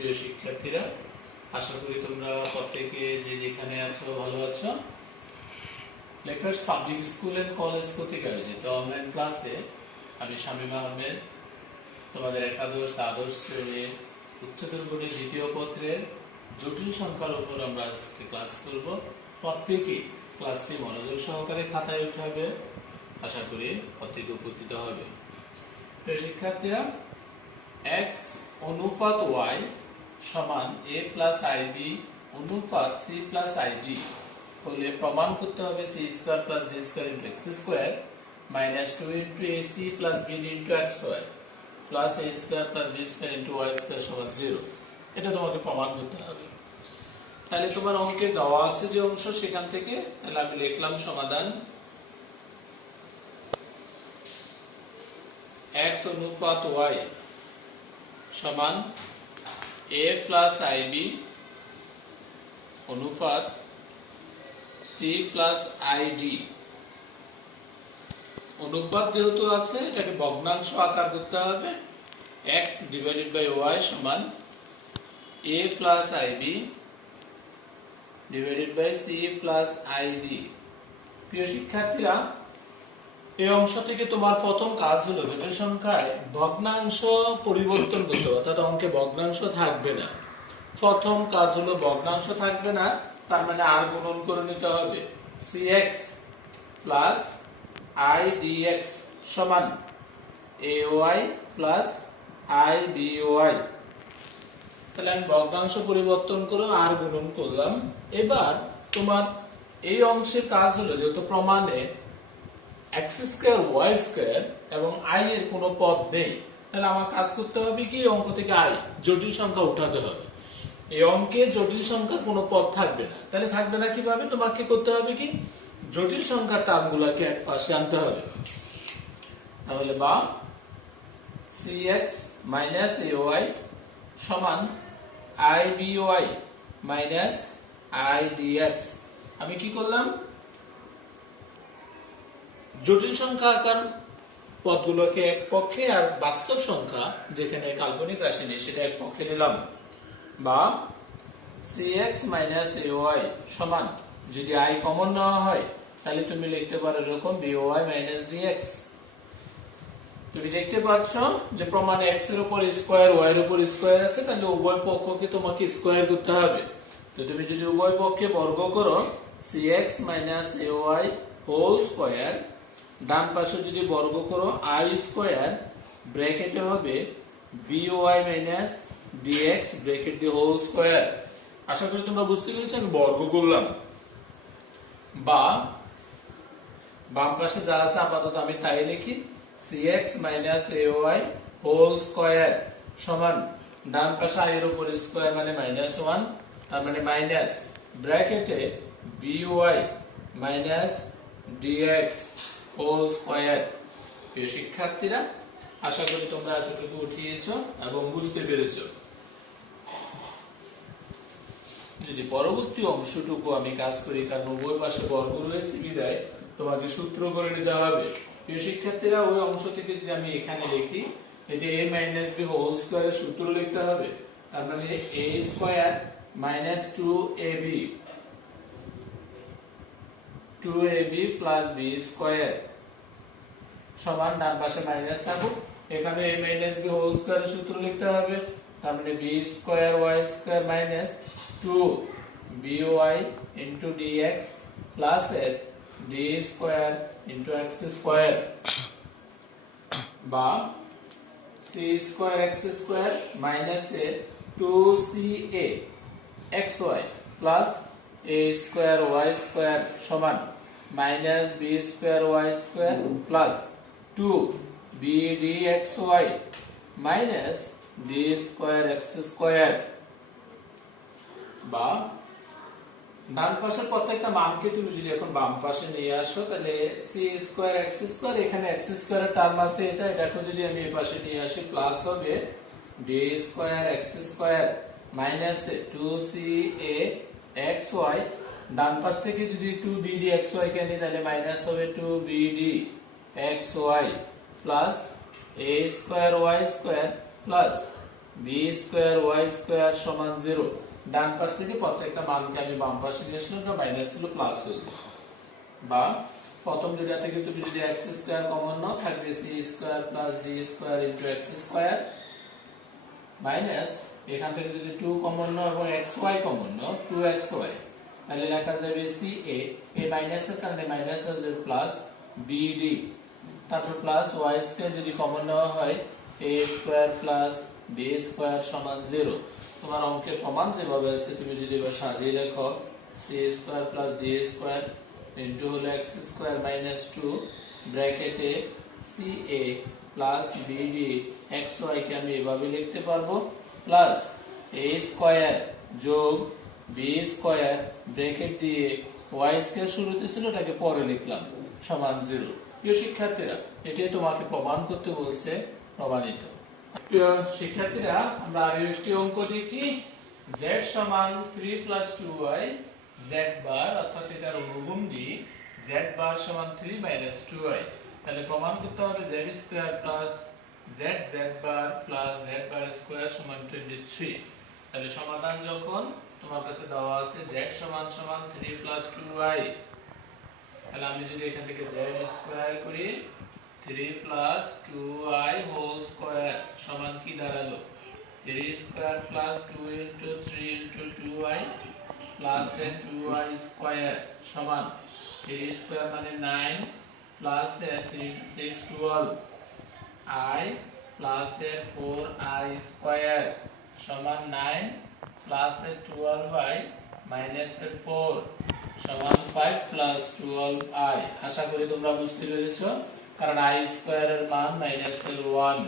প্রিয় শিক্ষার্থীরা, আশা করি তোমরা প্রত্যেকে যে যেখানে আছো ভালো আছো। লেখার্স পাবলিক স্কুল এন্ড কলেজ কর্তৃক আয়োজিত অনলাইন ক্লাসে আমি শামীম আহমেদ তোমাদের একাদশ দ্বাদশ শ্রেণীর উচ্চতর বোর্ডের দ্বিতীয় পত্রের জটিল সংখ্যার উপর আমরা আজকে ক্লাস করব। প্রত্যেকে ক্লাসটি মনোযোগ সহকারে খাতায় উঠাবে, আশা করি প্রত্যেকে উপকৃত হবে। প্রিয় শিক্ষার্থীরা, x অনুপাত y সমান a প্লাস ib অনুপাত c প্লাস id হলে প্রমাণ করতে হবে c square plus d square into x square minus 2 into ac plus bd into xy plus a square plus d square into y square সমান 0। এটা তোমাকে প্রমাণ করতে হবে। তাহলে তোমার অঙ্কে দেওয়া আছে যে অংশ, সেখান থেকে তাহলে আমি লিখলাম সমাধান x অনুপাত y সমান a প্লাস ib অনুপাত c প্লাস id। অনুপাত যেহেতু আছে এটাকে ভগ্নাংশ আকার করতে হবে। x ডিভাইডেড বাই y সমান a plus ib divided by c plus id। প্রিয় শিক্ষার্থীরা, এই অংশ থেকে তোমার প্রথম কাজ হলো জটিল সংখ্যায় ভগ্নাংশ পরিবর্তন করতে হবে, অর্থাৎ অঙ্কে ভগ্নাংশ থাকবে না। প্রথম কাজ হলো ভগ্নাংশ থাকবে না, তার মানে আর গুণন করে নিতে হবে cx প্লাস i dx সমান ay প্লাস i dy। তাহলে আমি ভগ্নাংশ পরিবর্তন করে আর গুণন করলাম। এবার তোমার এই অংশের কাজ হলো, যেহেতু প্রমাণে x স্কয়ার y স্কয়ার এবং i এর কোনো পদ নেই, তাহলে আমার কাজ করতে হবে কি, অঙ্ক থেকে i জটিল সংখ্যা উঠাতে হবে। এই অঙ্কে জটিল সংখ্যার কোনো পদ থাকবে না। তাহলে থাকবে না কিভাবে, তোমাকে করতে হবে কি, জটিল সংখ্যার টার্মগুলোকে এক পাশে আনতে হবে। তাহলে বা cx মাইনাস ay সমান iby মাইনাস i dx। আমি কি করলাম, জটিল সংখ্যা আকার পদগুলোকে এক পক্ষে আর বাস্তব সংখ্যা যেখানে কাল্পনিক রাশি নেই সেটা এক পক্ষে নিলাম। বা cx মাইনাস ay সমান, যদি i কমন নেওয়া হয় তাহলে তুমি লিখতে পারো এরকম by মাইনাস dx। তুমি দেখতে পাচ্ছ যে প্রমাণে x এর উপর স্কয়ার y এর উপর স্কয়ার আছে, তাহলে উভয় পক্ষকে তোমাকে স্কয়ার করতে হবে। তো তুমি যদি উভয় পক্ষে বর্গ করো cx minus ay whole square, ডান পাশে যদি বর্গ করো i স্কয়ার ব্র্যাকেটে হবে by মাইনাস dx ব্র্যাকেট দিয়ে হোল স্কয়ার। আশা করি তোমরা বুঝতে পেরেছো, আমি বর্গ করলাম। বা বাম পাশে যা আছে আপাতত আমি তাই লিখি cx minus ay whole square সমান, ডান পাশে i এর উপর স্কয়ার মানে মাইনাস 1, তার মানে মাইনাস ব্র্যাকেটে by minus dx whole square. প্রিয় শিক্ষার্থীরা, আশা করি তোমরা এতটুকু উঠিয়েছো এবং বুঝতে পেরেছো। যদি পরবর্তী অংশটুকু আমি কাজ করি, কারণ উভয় পাশে বর্গ রয়েছে বিধায় তোমাকে সূত্র করে নিতে হবে। প্রিয় শিক্ষার্থীরা, ওই অংশ থেকে যদি আমি এখানে লিখি, এটা a মাইনাস b হোল স্কয়ারের সূত্র লিখতে হবে। তার মানে a square minus 2ab plus b square সমান, ডান পাশে মাইনাস থাকুক, এখানে a মাইনাস b হোল স্কয়ারের সূত্র লিখতে হবে। তার মানে b square y square minus 2by into dx plus d square into x square. বা c square x square minus 2ca xy plus a square y square সমান minus b square y square plus 2b dxy minus d square x square. বা ডান পাশের প্রত্যেকটা মানকে তুমি যদি এখন বাম পাশে নিয়ে আসো, তাহলে c স্কয়ার x স্কয়ার, এখানে x স্কয়ারের টার্ম আছে, এটাকে যদি আমি এই পাশে নিয়ে আসি প্লাস হবে d square x square minus 2ca xy, ডান পাশ থেকে যদি 2b dxy কে নিই তাহলে মাইনাস হবে 2b dxy plus a square y square plus B square Y square সমান 0। ডান পাশ থেকে প্রত্যেকটা মানকে আমি বাম পাশে নিয়ে আসলাম, এটা মাইনাস ছিল প্লাস হয়ে গেল। বা প্রথম দুইটা থেকে তুমি যদি এক্স স্কোয়ার কমন নাও থাকবে C square plus D square into X square minus এখান থেকে যদি 2 কমন নাও এবং xy কমন নাও 2xy, তাহলে লেখা যাবে সি এ মাইনাসের কারণে মাইনাস হয়ে যাবে প্লাস বিডি, তারপর প্লাস ওয়াই স্কোয়ার যদি কমন নেওয়া হয় এ স্কোয়ার প্লাস বি স্কোয়ার সমান 0। তোমার অঙ্কের প্রমাণ যেভাবে আছে তুমি যদি এবার সাজিয়ে লেখো C square plus D square into হলো এক্স স্কোয়ার মাইনাস 2 ব্র্যাকেটে C A plus B D X Y কে আমি এভাবে লিখতে পারবো প্লাস এ স্কোয়ার যোগ বি স্কোয়ার ব্র্যাকেট দিয়ে ওয়াই স্কোয়ার শুরুতে ছিল এটাকে পরে লিখলাম সমান 0। প্রিয় শিক্ষার্থীরা, এটাই তোমাকে প্রমাণ করতে বলছে, প্রমাণিত। প্রিয় শিক্ষার্থীরা, আমরা আরো একটি অঙ্ক দেখি। z সমান 3 প্লাস 2y z বার, অর্থাৎ এটার অনুভূমি z বার সমান 3 মাইনাস 2y। তাহলে প্রমাণ করতে হবে z square plus z z বার প্লাস z বার স্কয়ার সমান 23। তাহলে সমাধান যখন তোমার কাছে দেওয়া আছে z সমান 3 প্লাস 2y, তাহলে আমি যদি এখান থেকে z স্কয়ার করি 3 প্লাস 2y হোল স্কয়ার সমান কি দাঁড়ালো 3 square plus 2 into 3 into 2y plus 2y square সমান 3 স্কয়ার মানে 9 plus 3 into 6 12 i plus 4i square সমান 9 প্লাস 12y মাইনাস 4 সমান 5 প্লাস 12i। আশা করি তোমরা বুঝতে পেরেছো, কারণ i স্কয়ার এর মান -1।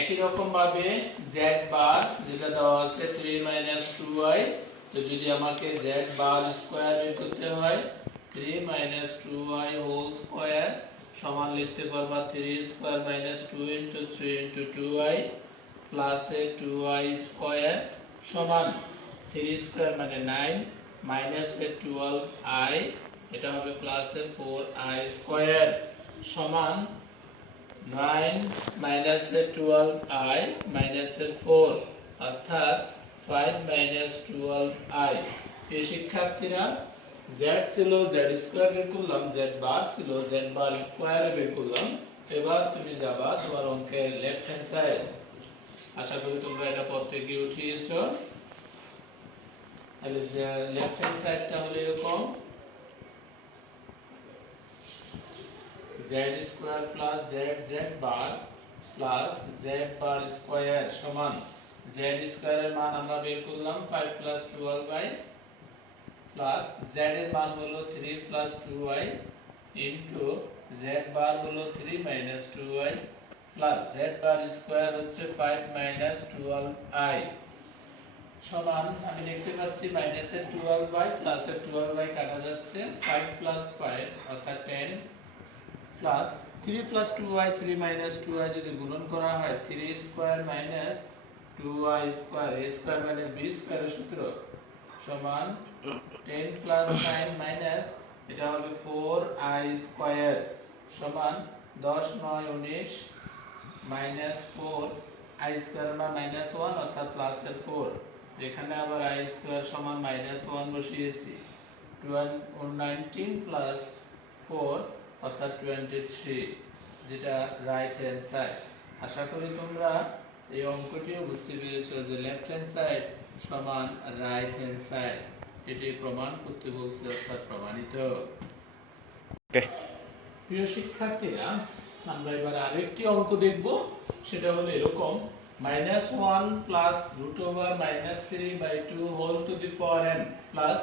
একই রকম ভাবে z বার যেটা দেওয়া আছে 3 2y, তো যদি আমাকে z বার স্কয়ার বের করতে হয় 3 2y হোল স্কয়ার সমান লিখতে পারবা 3 square -2 into 3 into 2y plus 2y square সমান 3 স্কয়ার মানে 9 মাইনাস 12i, এটা হবে প্লাস 4i স্কয়ার সমান 9 মাইনাস 12i মাইনাস 4 অর্থাৎ 5 মাইনাস 12i। এই শিক্ষার্থীরা z ছিল z স্কয়ার বের করলাম, z বার ছিল z বার স্কয়ার বের করলাম। এবার তুমি যাবা তোমার অঙ্কের লেফট হ্যান্ড সাইড। আশা করি তোমরা এটা পড়তে গিয়ে উঠিয়েছো। তাহলে লেফট হ্যান্ড সাইডটা হলো এরকম z স্কয়ার প্লাস z বার প্লাস z বার স্কয়ার সমান z স্কয়ারের মান আমরা বের করলাম 5 প্লাস 12y প্লাস z এর মান হলো 3 প্লাস 2y ইনটু z বার হলো 3 মাইনাস 2y প্লাস z বার স্কয়ার হচ্ছে 5 মাইনাস 12i সমান আমি দেখতে পাচ্ছি মাইনাস 12y প্লাস 12y কাটা যাচ্ছে 5 প্লাস 5 অর্থাৎ 10 plus 3 plus 2y 3 minus 2y যদি গুণন করা হয় 3 square minus 2y square a square minus b স্কয়ারের সূত্র সমান 10 প্লাস 9 মাইনাস এটা হবে 4i স্কয়ার সমান 10 9 19 মাইনাস 4 i স্কয়ার না মাইনাস 1 অর্থাৎ প্লাস 4। এখানে আবার i স্কয়ার সমান মাইনাস 1 বসিয়েছি 19 প্লাস 4 অর্থাৎ 23, যেটা রাইট হ্যান্ড সাইড। আশা করি তোমরা এই অঙ্কটিও বুঝতে পেরেছো যে লেফট হ্যান্ড সাইড সমান রাইট হ্যান্ড সাইড, এটি প্রমাণ করতে বলছে অর্থাৎ প্রমাণিত। প্রিয় শিক্ষার্থীরা, আমরা এবার আরেকটি অঙ্ক দেখব। সেটা হলো এরকম -1 plus √3/2 whole to the power n plus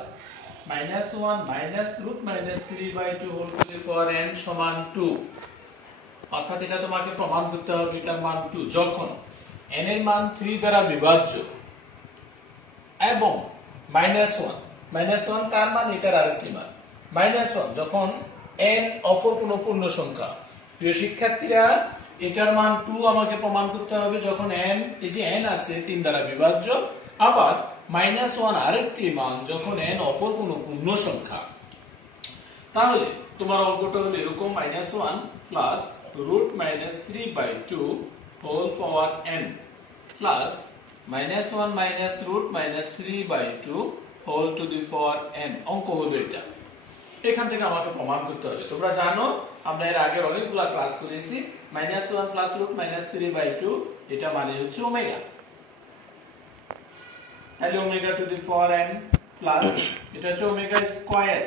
-1 minus √3/2 whole to the power n সমান 2। অর্থাৎ এটা তোমাকে প্রমাণ করতে হবে এটার মান 2 যখন n এর মান 3 দ্বারা বিভাজ্য এবং -1 কার মান এটার আরেকটি মান -1 যখন n অপর কোনো পূর্ণ সংখ্যা। প্রিয় শিক্ষার্থীরা, এটার মান 2 আমাকে প্রমাণ করতে হবে যখন n এই যে n আছে 3 দ্বারা বিভাজ্য, আবার -1 আরেকটি মান যখন n অপর কোনো পূর্ণ সংখ্যা। তাহলে তোমার অঙ্কটা হলো এরকম -1 plus √-3/2 whole power n plus -1 minus √-3/2 whole to the power n। অঙ্ক হলো এটা। এখান থেকে আমাকে প্রমাণ করতে হবে। তোমরা জানো আমরা এর আগে অনেকগুলা ক্লাস করেছি, -1 প্লাস √-3/2 এটা মানে হচ্ছে ওমেগা। তাহলে omega to the power n plus এটা হচ্ছে ওমেগা স্কয়ার,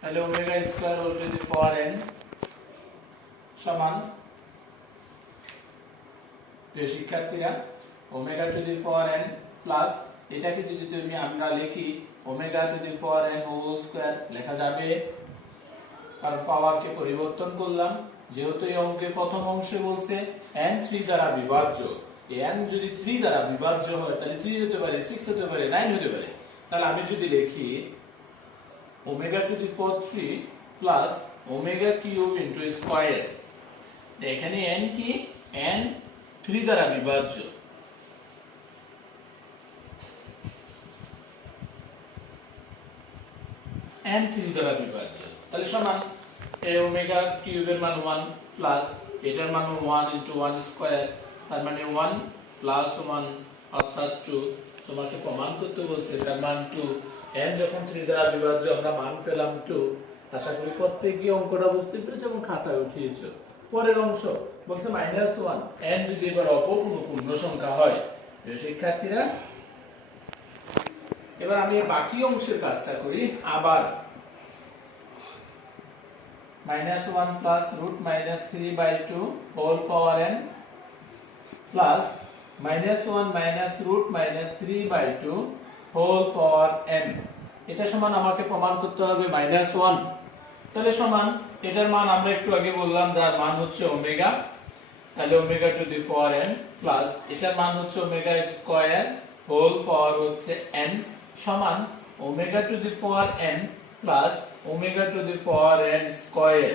তাহলে omega square whole to the power n সমান, প্রিয় শিক্ষার্থীরা, omega to the power n plus এটাকে যদি আমরা লিখি omega to the power n whole square লেখা যাবে, কারণ পাওয়ারকে পরিবর্তন করলাম। যেহেতু এই অঙ্কে প্রথম অংশে বলছে n 3 দ্বারা বিভাজ্য, n যদি 3 দ্বারা বিভাজ্য হয় তাহলে 3 হতে পারে, 6 হতে পারে, 9 হতে পারে। তাহলে আমি যদি লিখি omega to the power 3 plus omega cube into square, এখানে n কি, n 3 দ্বারা বিভাজ্য, n 3 দ্বারা বিভাজ্য, তাহলে সমান এই ওমেগা কিউবের মান 1 প্লাস এটার মান 1 ইনটু 1 স্কয়ার, তার মানে 1 প্লাস 1 অর্থাৎ 2। তোমাকে প্রমাণ করতে বলছে এটার মান 2। n যখন 3 দ্বারা বিভাজ্য আমরা মান পেলাম 2। আশা করি প্রত্যেকই অঙ্কটা বুঝতে পেরেছো এবং খাতায় উঠিয়েছো। পরের অংশ বলছে -1, n যদি এবার অপূর্ণ পূর্ণ সংখ্যা হয়, শিক্ষার্থীরা এবার আমি বাকি অংশের কাজটা করি। আবার -1 plus √-3/2 whole power n plus -1 minus √-3/2 whole power n, এটা সমান আমাকে প্রমাণ করতে হবে -1। তাহলে সমান এটার মান আমরা একটু আগে বললাম যার মান হচ্ছে ওমেগা, তাহলে omega to the power n plus এটার মান হচ্ছে ওমেগা স্কয়ার হোল পাওয়ার হচ্ছে n সমান omega to the power n plus omega to the power n square.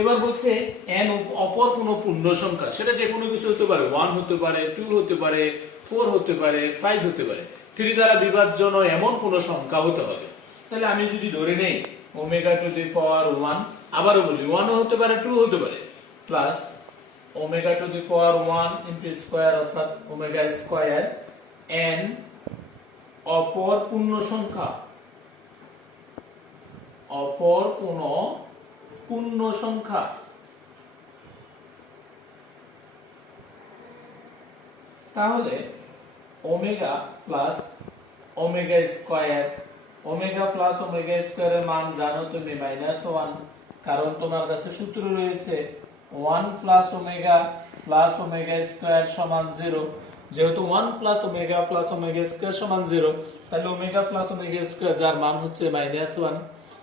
এবার বলছে n অপর কোনো পূর্ণ সংখ্যা, সেটা যে কোনো কিছু হতে পারে, 1 হতে পারে, 2 হতে পারে, 4 হতে পারে, 5 হতে পারে, 3 দ্বারা বিভাজ্য নয় এমন কোনো সংখ্যা হতে হবে। তাহলে আমি যদি ধরে নেই ওমেগা টু দি পাওয়ার 1, আবারও বলি 1 হতে পারে, 2 হতে পারে, plus omega to the power 1 into square অর্থাৎ ওমেগা স্কয়ার n অপর পূর্ণ সংখ্যা, অপর কোন পূর্ণ সংখ্যা, তাহলে omega plus omega square, omega plus omega স্কয়ারের মান জানো তুমি -1, কারণ তোমার কাছে সূত্র রয়েছে 1 প্লাস ওমেগা স্কয়ার সমান 0। যেহেতু 1 প্লাস ওমেগা স্কয়ার সমান 0, তাহলে ওমেগা প্লাস ওমেগা স্কয়ার যার মান হচ্ছে -1।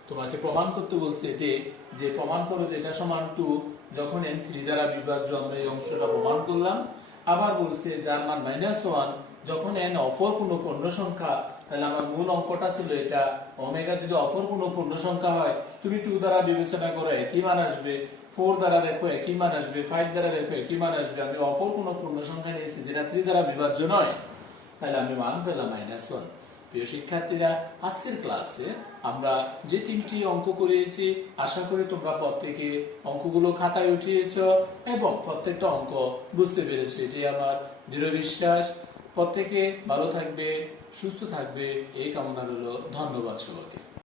তোমাকে প্রমাণ করতে বলছে এটি, যে প্রমাণ করো যে এটা সমান 2 যখন n 3 দ্বারা বিভাজ্য, আমরা এই অংশটা প্রমাণ করলাম। আবার বলছে যার মান -1 যখন n অপর কোনো পূর্ণ সংখ্যা, তাহলে আমার মূল অঙ্কটা ছিল এটা, ওমেগা যদি অপর কোনো পূর্ণ সংখ্যা হয় তুমি 2 দ্বারা বিবেচনা করো একই মান আসবে, 4 দ্বারা দেখো একই মান আসবে, 5 দ্বারা দেখো একই মান আসবে। আমি অপর কোনো পূর্ণ সংখ্যা নিয়েছি যেটা 3 দ্বারা বিভাজ্য নয়, তাহলে আমি মান পেলাম -1। প্রিয় শিক্ষার্থীরা, আজকের ক্লাসে আমরা যে 3টি অঙ্ক করেছি, আশা করি তোমরা প্রত্যেকে অঙ্কগুলো খাতায় উঠিয়েছো এবং প্রত্যেকটা অঙ্ক বুঝতে পেরেছো, এটি আমার দৃঢ় বিশ্বাস। প্রত্যেকে ভালো থাকবে, সুস্থ থাকবে এই কামনা রইল। ধন্যবাদ সবাইকে।